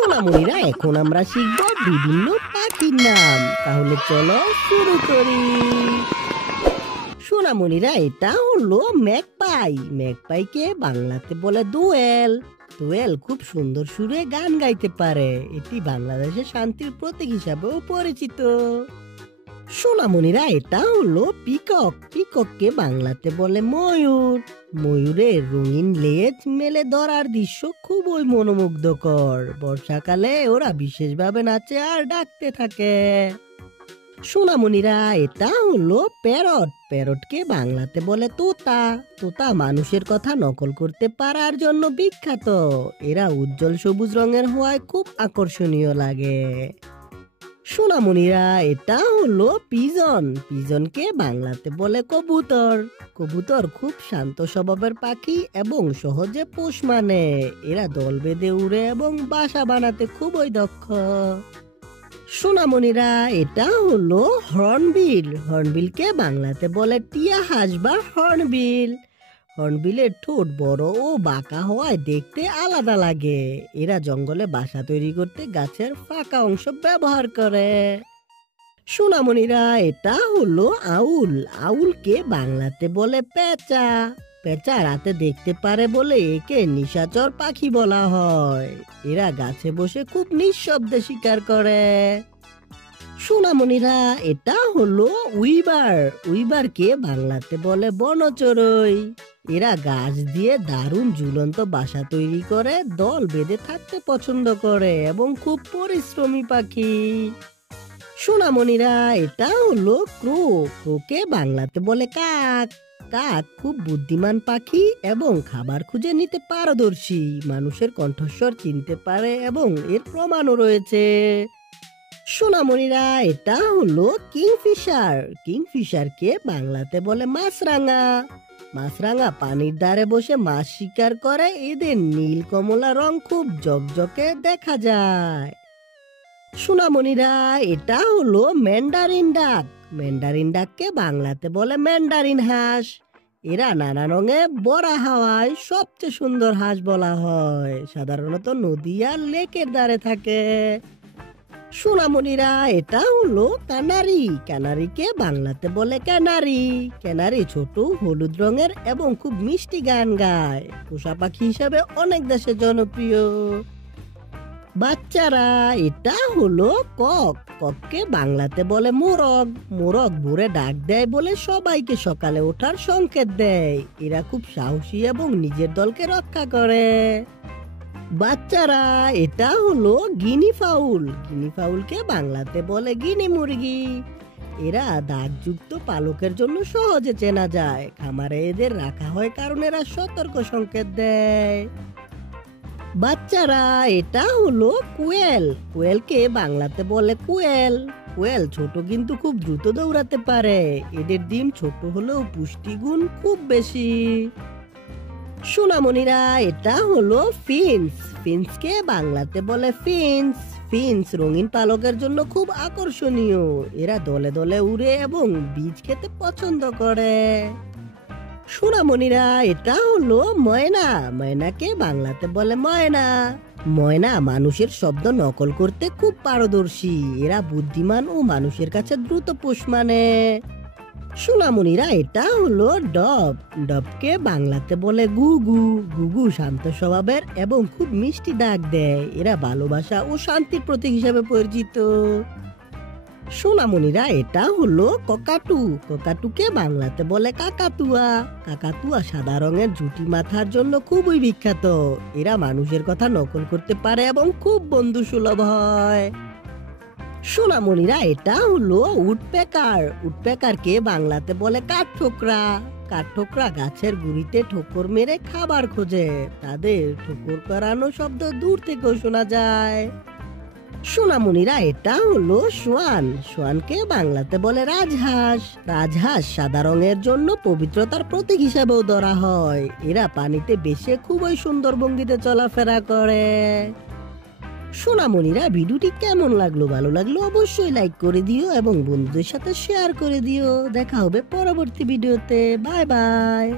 সোনামণিরা, এখন আমরা শিখব বিভিন্ন পাখির নাম। তাহলে চলো শুরু করি। সোনামণিরা, এটা হলো ম্যাকপাই। ম্যাকপাইকে বাংলাতে বলে দোয়েল। দোয়েল খুব সুন্দর সুরে গান গাইতে পারে। এটি বাংলাদেশের শান্তির প্রতীক হিসাবেও পরিচিত। সোনামণিরা, এটা হলো পিকক। পিকককে বাংলাতে বলে ময়ূর। ময়ূরের রঙিন লেজ মেলে ধরার দৃশ্য খুবই মনোমুগ্ধকর। বর্ষাকালে ওরা বিশেষভাবে নাচে আর ডাকতে থাকে। সোনামণিরা, এটা হলো প্যারট। প্যারটকে বাংলাতে বলে তোতা। তোতা মানুষের কথা নকল করতে পারার জন্য বিখ্যাত। এরা উজ্জ্বল সবুজ রঙের হওয়ায় খুব আকর্ষণীয় লাগে। সোনামণিরা, এটা হলো পিজন। পিজনকে বাংলাতে বলে কবুতর। কবুতর খুব শান্ত স্বভাবের পাখি এবং সহজে পোষ মানে। এরা দল বেঁধে উড়ে এবং বাসা বানাতে খুবই দক্ষ। সোনামণিরা, এটা হলো হর্নবিল। হর্নবিলকে বাংলাতে বলে টিয়া হাঁস বা হর্নবিল। হর্নবিলের ঠোঁট বড় ও বাঁকা হওয়ায় দেখতে আলাদা লাগে। এরা জঙ্গলে বাসা তৈরি করতে গাছের ফাঁকা অংশ ব্যবহার করে। সোনামণিরা, এটা হলো আউল। আউলকে বাংলাতে বলে পেঁচা। পেঁচা রাতে দেখতে পারে বলে একে নিশাচর পাখি বলা হয়। এরা গাছে বসে খুব নিঃশব্দে শিকার করে। সোনামণিরা, এটা হলো উইবার। উইবারকে বাংলাতে বলে বনচড়ুই। এরা গাছ দিয়ে দারুণ ঝুলন্ত বাসা তৈরি করে দল বেঁধে থাকতে পছন্দ করে এবং খুব পরিশ্রমী পাখি। সোনামণিরা, এটা হলো ক্রো। ক্রোকে বাংলাতে বলে কাক। কাক খুব বুদ্ধিমান পাখি এবং খাবার খুঁজে নিতে পারদর্শী। মানুষের কণ্ঠস্বর চিনতে পারে এবং এর প্রমাণও রয়েছে। সোনামণিরা, এটা হলো কিংফিশার। কিংফিশারকে বাংলাতে বলে মাছরাঙা। মাছরাঙা পানির ধারে বসে মাছ শিকার করে। এদের নীল কমলা রং খুব ঝকঝকে দেখা যায়। সোনামণিরা, এটা হলো ম্যান্ডারিন ডাক। ম্যান্ডারিন ডাককে বাংলাতে বলে ম্যান্ডারিন হাঁস। এরা নানা রঙে বড়া হওয়ায় সবচেয়ে সুন্দর হাঁস বলা হয়। সাধারণত নদী আর লেকের ধারে থাকে। সোনামণিরা, এটা হলো কানারি। কানারিকে বাংলাতে বলে ক্যানারি। ক্যানারি ছোট হলুদ রঙের এবং খুব মিষ্টি গান গায়। পোষা পাখি হিসাবে অনেক দেশে জনপ্রিয়। বাচ্চারা, এটা হলো কক। কককে বাংলাতে বলে মোরগ। মোরগ ভোরে ডাক দেয় বলে সবাইকে সকালে ওঠার সংকেত দেয়। এরা খুব সাহসী এবং নিজের দলকে রক্ষা করে। বাচ্চারা, এটা হলো গিনি ফাউল। গিনি ফাউলকে বাংলাতে বলে গিনি মুরগি। এরা দাগযুক্ত পালকের জন্য সহজে চেনা যায়। খামারে এদের রাখা হয় কারণ এরা সতর্ক সংকেত দেয়। বাচ্চারা, এটা হলো কোয়েল। কোয়েলকে বাংলাতে বলে কোয়েল। কোয়েল ছোট কিন্তু খুব দ্রুত দৌড়াতে পারে। এদের ডিম ছোট হলেও পুষ্টিগুণ খুব বেশি। সোনামণিরা, এটা হলো ফিন্স। ফিন্সকে বাংলাতে বলে ফিন্স। ফিন্স রঙিন পালকের জন্য খুব আকর্ষণীয়। এরা দলে দলে উড়ে এবং বীজ খেতে পছন্দ করে। সোনামণিরা, এটা হলো ময়না। ময়নাকে বাংলাতে বলে ময়না। ময়না মানুষের শব্দ নকল করতে খুব পারদর্শী। এরা বুদ্ধিমান ও মানুষের কাছে দ্রুত পোষ মানে। সোনামণিরা, এটা হলো ডব। ডবকে বাংলাতে বলে গুগু। গুগু শান্ত স্বভাবের এবং খুব মিষ্টি ডাক দেয়। এরা ভালোবাসা ও শান্তির প্রতীক হিসেবে পরিচিত। সোনামণিরা, এটা হলো ককাটু। ককাটুকে বাংলাতে বলে কাকাতুয়া। কাকাতুয়া সাদা রঙের ঝুটি মাথার জন্য খুবই বিখ্যাত। এরা মানুষের কথা নকল করতে পারে এবং খুব বন্ধুসুলভ হয়। সোনামণিরা, এটা হলো উডপেকার। উডপেকারকে বাংলাতে বলে কাঠঠোকরা। কাঠঠোকরা গাছের গুড়িতে ঠোকর মেরে খাবার খোঁজে। তাদের ঠোকর করানো শব্দ দূর থেকেও শোনা যায়। সোনামণিরা, এটা হলো সোয়ান। সোয়ানকে বাংলাতে বলে রাজহাঁস। রাজহাঁস সাদা রঙের জন্য পবিত্রতার প্রতীক হিসেবেও ধরা হয়। এরা পানিতে বেশি খুবই সুন্দর ভঙ্গিতে চলাফেরা করে। সোনামণিরা, ভিডিওটি কেমন লাগলো? ভালো লাগলো অবশ্যই লাইক করে দিও এবং বন্ধুদের সাথে শেয়ার করে দিও। দেখা হবে পরবর্তী ভিডিওতে। Bye bye.